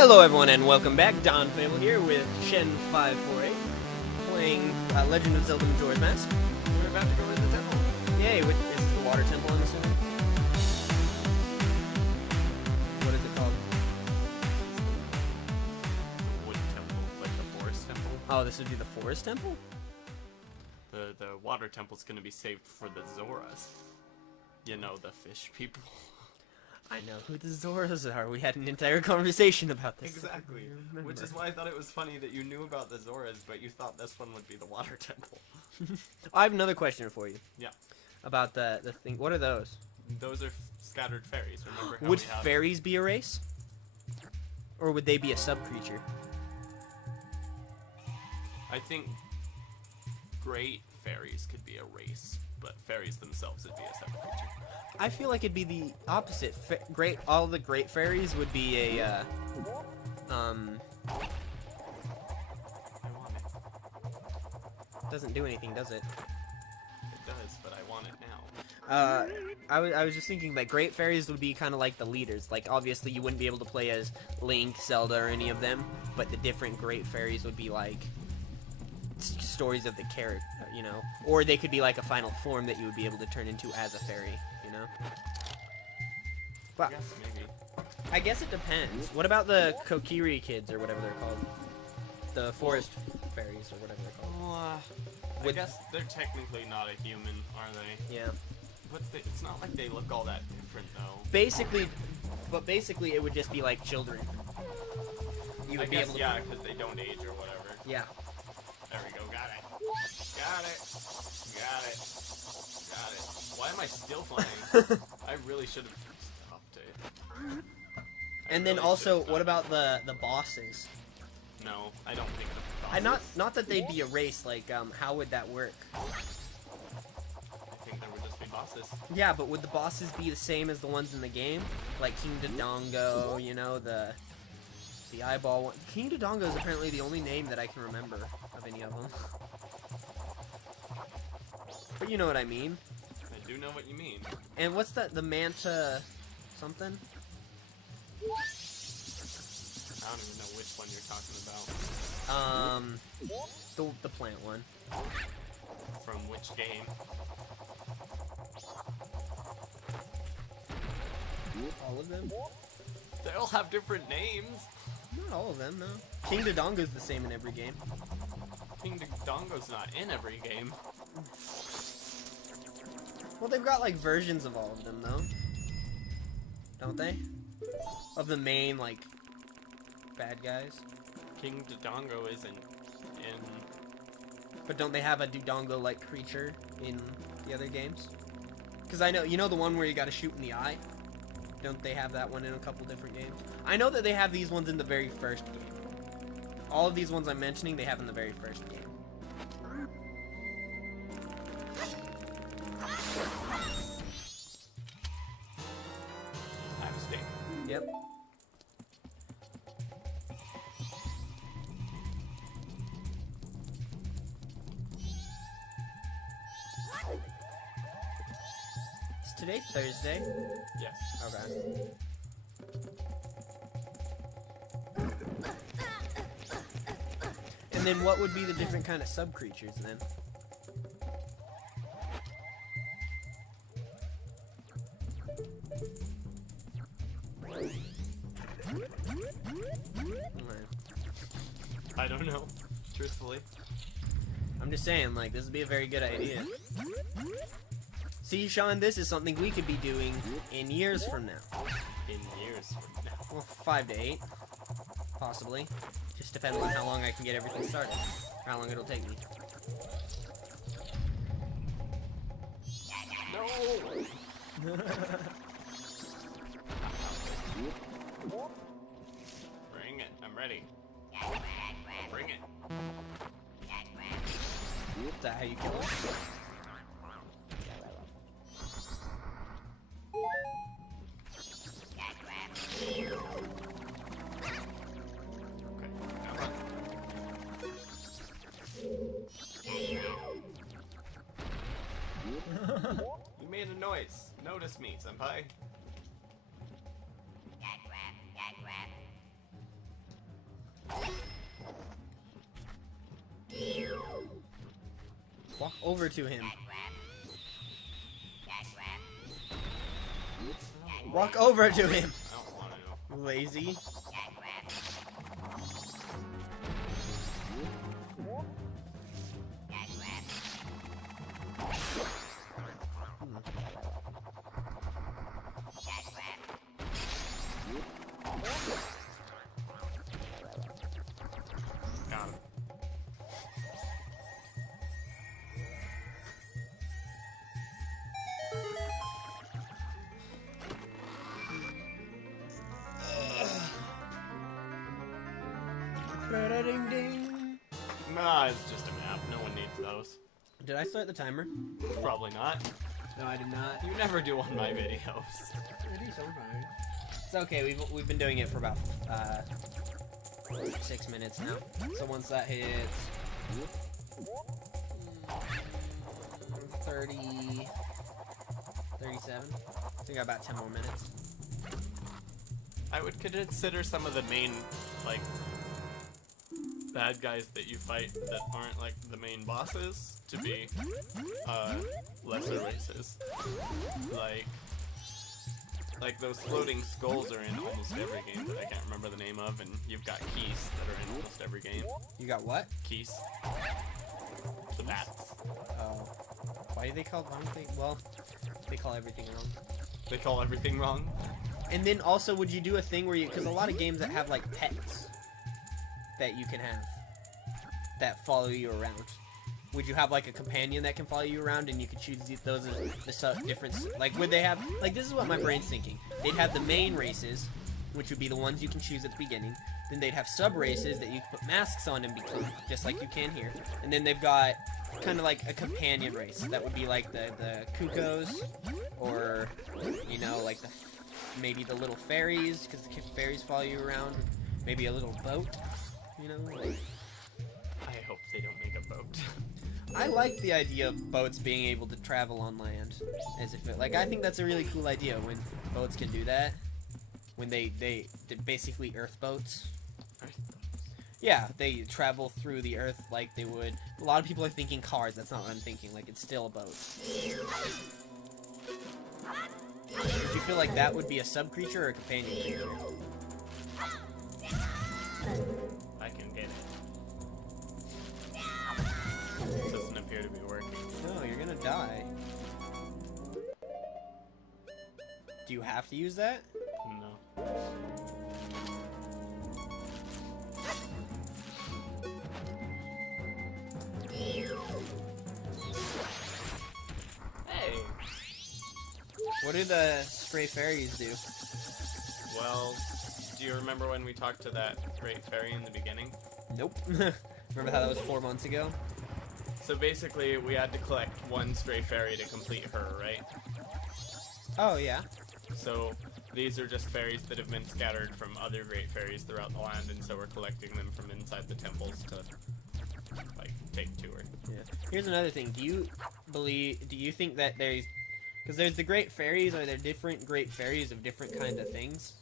Hello everyone and welcome back. Don Fable here with Shen548 playing Legend of Zelda Majora's Mask. We're about to go in the temple. Yay, which is the water temple, I'm assuming? What is it called? The wood temple, like the forest temple. Oh, this would be the forest temple? The water temple's gonna be saved for the Zoras. You know, the fish people. I know who the Zoras are. We had an entire conversation about this. Exactly. Which is why I thought it was funny that you knew about the Zoras, but you thought this one would be the water temple. I have another question for you. Yeah. About the thing. What are those? Those are scattered fairies. Remember how Would we have... fairies be a race? Or would they be a sub-creature? I think great fairies could be a race, but fairies themselves would be a separate creature. I feel like it'd be the opposite. All the great fairies would be a, I want it. doesn't do anything, does it? It does, but I want it now. I was just thinking that great fairies would be kind of like the leaders. Like, obviously you wouldn't be able to play as Link, Zelda, or any of them, but the different great fairies would be like stories of the character, you know? Or they could be like a final form that you would be able to turn into as a fairy, you know? But I guess maybe. I guess it depends. What about the Kokiri kids, or whatever they're called? The forest fairies, or whatever they're called. Well, I guess they're technically not a human, are they? Yeah. But it's not like they look all that different, though. Basically it would just be like children. You would I be guess, able to... yeah, because they don't age or whatever. Yeah. There we go, got it. Got it. Got it. Got it. Why am I still flying? I really should have stopped it. And then also, what about the bosses? No, I don't think the bosses. Not that they'd be a race, like, how would that work? I think there would just be bosses. Yeah, but would the bosses be the same as the ones in the game? Like King Dodongo, you know, the eyeball one. King Dodongo is apparently the only name that I can remember of any of them. But you know what I mean. I do know what you mean. And what's that, the Manta something? I don't even know which one you're talking about. The plant one. From which game? All of them? They all have different names. Not all of them, no. King Dodongo's the same in every game. King Dodongo's not in every game. Well, they've got, like, versions of all of them, though. Don't they? Of the main, like, bad guys. King Dodongo isn't in... But don't they have a Dodongo-like creature in the other games? Because I know, you know the one where you gotta shoot in the eye? Don't they have that one in a couple different games? I know that they have these ones in the very first game. All of these ones I'm mentioning, they have in the very first game. I have a stick. Yep. Is today Thursday? Yes. Okay. And then what would be the different kind of sub-creatures then? I don't know, truthfully. I'm just saying, like, this would be a very good idea. See, Sean, this is something we could be doing in years from now. In years from now. Well, 5 to 8. Possibly. Just depends on how long I can get everything started. How long it'll take me. No! Bring it, I'm ready. Bring it. Is that how you kill it? Okay, now run. You made a noise. Notice me, senpai. Walk over to him. Walk over to him. I don't want to. Lazy. Got him. Ding. Nah, it's just a map. No one needs those. Did I start the timer? Probably not. No, I did not. You never do on my videos. I do sometimes. It's okay. We've been doing it for about 6 minutes now. So once that hits 30, 37, I think I got about 10 more minutes. I would consider some of the main, like, bad guys that you fight that aren't, like, the main bosses to be, lesser races. Like those floating skulls are in almost every game that I can't remember the name of, and you've got keys that are in almost every game. You got what? Keys. The bats. Oh. Why do they call it wrong thing? Well, they call everything wrong. They call everything wrong. And then also, would you do a thing where you, because a lot of games that have like pets that you can have that follow you around. Would you have like a companion that can follow you around and you could choose those as the different, like would they have, like this is what my brain's thinking. They'd have the main races, which would be the ones you can choose at the beginning. Then they'd have sub races that you can put masks on and become, just like you can here. And then they've got kind of like a companion race that would be like the cuckoos, or you know, like maybe the little fairies, because the fairies follow you around. Maybe a little boat, you know. I hope they don't make a boat. I like the idea of boats being able to travel on land, as if like I think that's a really cool idea when boats can do that. When they basically earth boats. Yeah, they travel through the earth like they would. A lot of people are thinking cars. That's not what I'm thinking. Like it's still a boat. Would you feel like that would be a sub creature or a companion creature? I can get it. Doesn't appear to be working. No, you're gonna die. Do you have to use that? No. Hey! What do the stray fairies do? Well, do you remember when we talked to that great fairy in the beginning? Nope. Remember how that was 4 months ago? So basically, we had to collect one stray fairy to complete her, right? Oh, yeah. So these are just fairies that have been scattered from other great fairies throughout the land, and so we're collecting them from inside the temples to, like, take to her. Yeah. Here's another thing. Do you think that because there's the great fairies, are there different great fairies of different kind of things?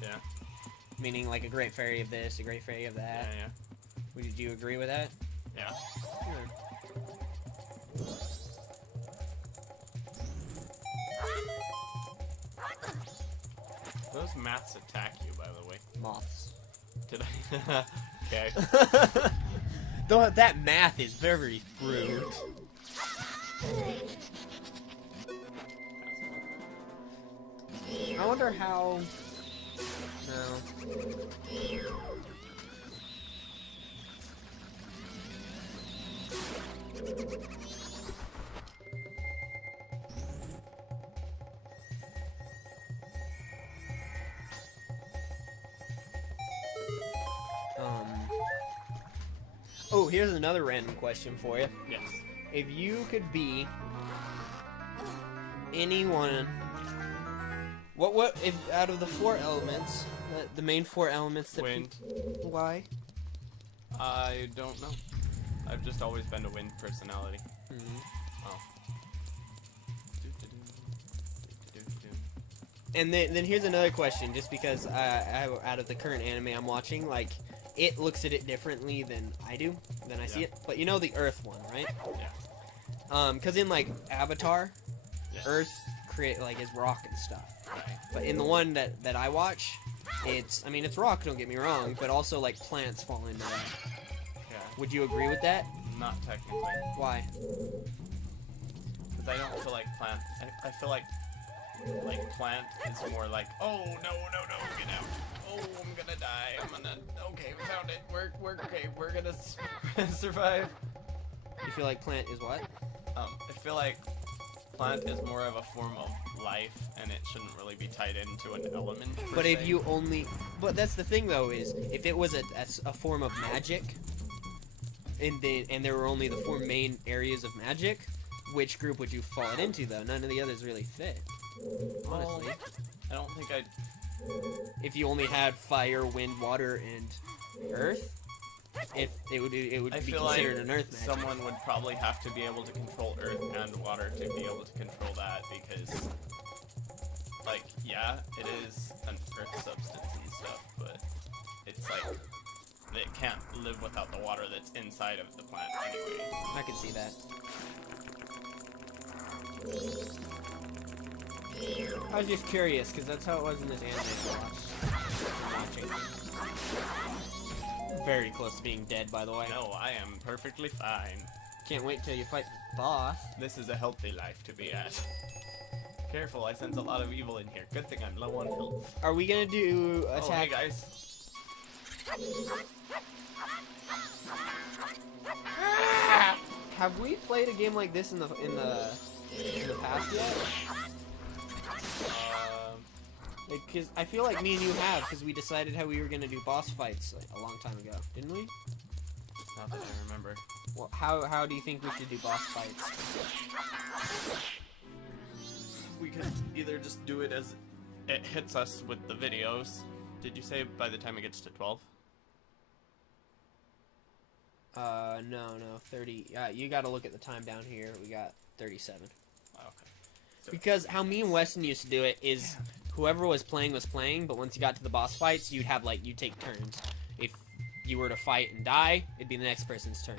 Yeah. Meaning like a great fairy of this, a great fairy of that? Yeah, Would you agree with that? yeah. Sure. Those maths attack you, by the way. Moths. Did I? Okay. Though that math is very rude. I wonder how... No. Oh, here's another random question for you. Yes. If you could be anyone, what if out of the 4 elements, the main 4 elements that Wind. Why? I don't know. I've just always been a wind personality. Oh. And then here's another question, just because out of the current anime I'm watching, like, it looks at it differently than I do, than I see it. But you know the Earth one, right? Yeah. Because in, like, Avatar, Yes. Earth is rock and stuff. Right. But in the one that I watch, it's rock, don't get me wrong, but also, like, plants fall into that. Yeah. Would you agree with that? Not technically. Why? Because I don't feel like plant. I feel like plant is more like, oh no, get out. Oh, I'm gonna die. Okay, we found it. We're okay. We're gonna survive. You feel like plant is what? I feel like plant is more of a form of life, and it shouldn't really be tied into an element. But if you only, but that's the thing though, is if it was a form of magic, and there were only the 4 main areas of magic, which group would you fall it into though? None of the others really fit. Honestly, I don't think I'd. if you only had fire, wind, water, and earth, if it would be considered an earth magic. Someone would probably have to be able to control earth and water to be able to control that, because, like, yeah, it is an earth substance and stuff, but it's like it can't live without the water that's inside of the plant anyway. I can see that. I was just curious, because that's how it was in this anime I watched. Very close to being dead, by the way. No, I am perfectly fine. Can't wait till you fight the boss. This is a healthy life to be at. Careful, I sense a lot of evil in here. Good thing I'm low on health. Are we gonna do Oh, attack? hey guys. Have we played a game like this in the past yet? Because I feel like me and you have, because we decided how we were gonna do boss fights like, a long time ago, didn't we? Not that I remember. Well, how do you think we should do boss fights? We could either just do it as it hits us with the videos. Did you say by the time it gets to 12? No, 30. You gotta look at the time down here. We got 37. Oh, okay. So Because how me and Weston used to do it is whoever was playing, but once you got to the boss fights, you'd take turns. If you were to fight and die, it'd be the next person's turn.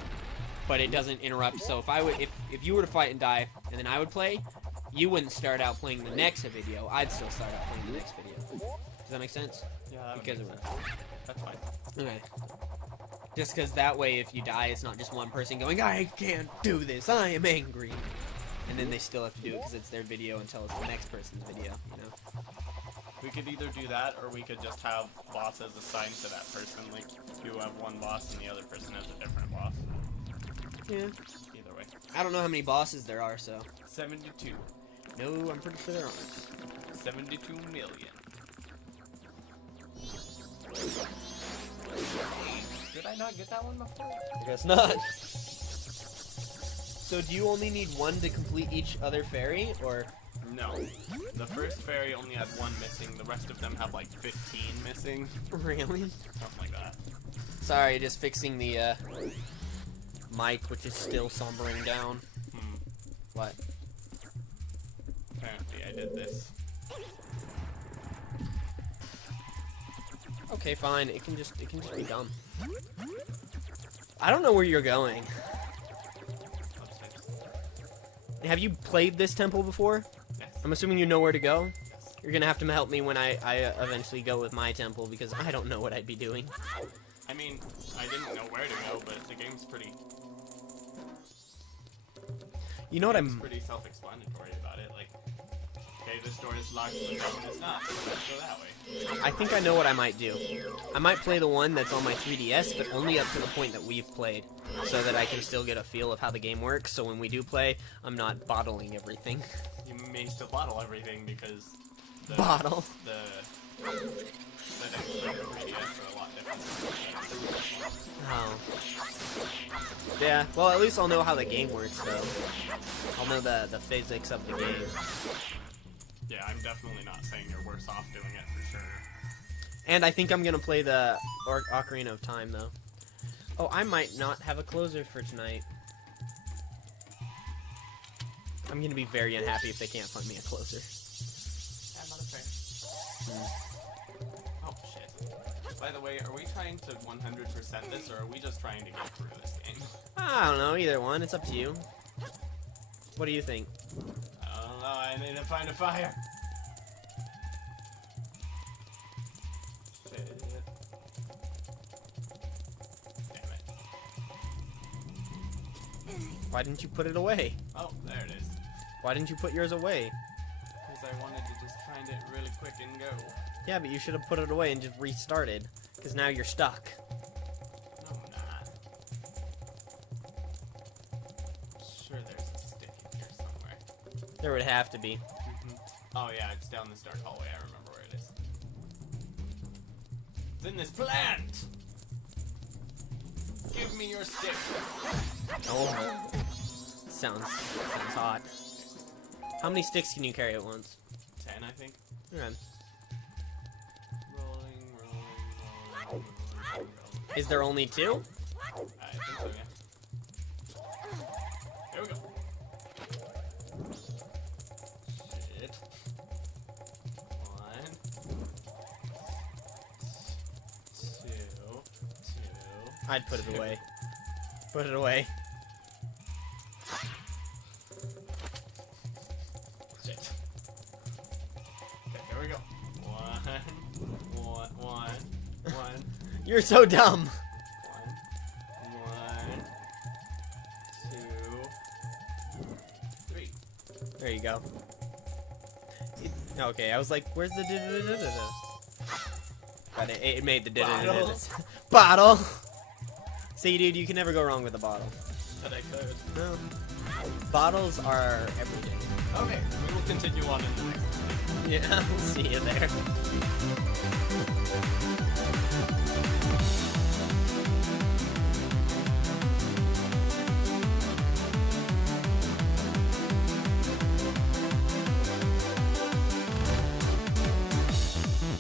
But it doesn't interrupt, so if you were to fight and die, and then I would play, you wouldn't start out playing the next video, I'd still start out playing the next video. Does that make sense? yeah, that Because makes of sense. That's fine. Okay. Just because that way, if you die, it's not just one person going, I can't do this, I am angry. And then they still have to do it because it's their video until it's the next person's video, you know? We could either do that, or we could just have bosses assigned to that person. Like, you have one boss and the other person has a different boss. Yeah. Either way. I don't know how many bosses there are, so. 72. No, I'm pretty sure there aren't. 72 million. Did I not get that one before? I guess not. So do you only need one to complete each other fairy, or? No. The first fairy only had 1 missing. The rest of them have like 15 missing. Really? Something like that. Sorry, just fixing the mic, which is still sombering down. What? Apparently I did this. Okay, fine. It can just be done. I don't know where you're going. Upstairs. Have you played this temple before? Yes. I'm assuming you know where to go. Yes. You're gonna have to help me when I eventually go with my temple, because I don't know what I'd be doing. I mean, I didn't know where to go, but the game's pretty. You know what It's pretty self-explanatory about it. Like, okay, this door is locked, but that one is not. So let's go that way. I think I know what I might do. I might play the one that's on my 3DS, but only up to the point that we've played, so that I can still get a feel of how the game works, so when we do play, I'm not bottling everything. You may still bottle everything because the Bottle? the settings for your 3DS are a lot different. Oh. Yeah, well, at least I'll know how the game works, though. I'll know the physics of the game. Yeah, I'm definitely not saying you're worse off doing it for sure. And I think I'm gonna play the Ocarina of Time, though. Oh, I might not have a closer for tonight. I'm gonna be very unhappy if they can't find me a closer. Yeah, not a fair. Oh shit. By the way, are we trying to 100% this, or are we just trying to get through this game? I don't know, either one. It's up to you. What do you think? I don't know, I need to find a fire. Shit. Damn it. Why didn't you put it away? Oh, there it is. Why didn't you put yours away? Because I wanted to just find it really quick and go. Yeah, but you should have put it away and just restarted. Because now you're stuck. No, I'm not. Sure there's a stick in here somewhere. There would have to be. Oh yeah, it's down this dark hallway. I remember where it is. It's in this plant! Give me your stick. Oh. Sounds hot. How many sticks can you carry at once? 10, I think. Okay. Rolling. Is there only 2? I think so, yeah. Here we go. Shit. 1, 2. I'd put it away. Put it away. Shit. Okay, here we go. 1. You're so dumb. 1, 2, 3. There you go. Okay, I was like, where's the da-da-da-da-da-da? But it made the da-da-da-da-da. Bottle! See, dude, you can never go wrong with a bottle. But I could. No. Bottles are everything. Okay, we will continue on in the next. Yeah, we'll see you there.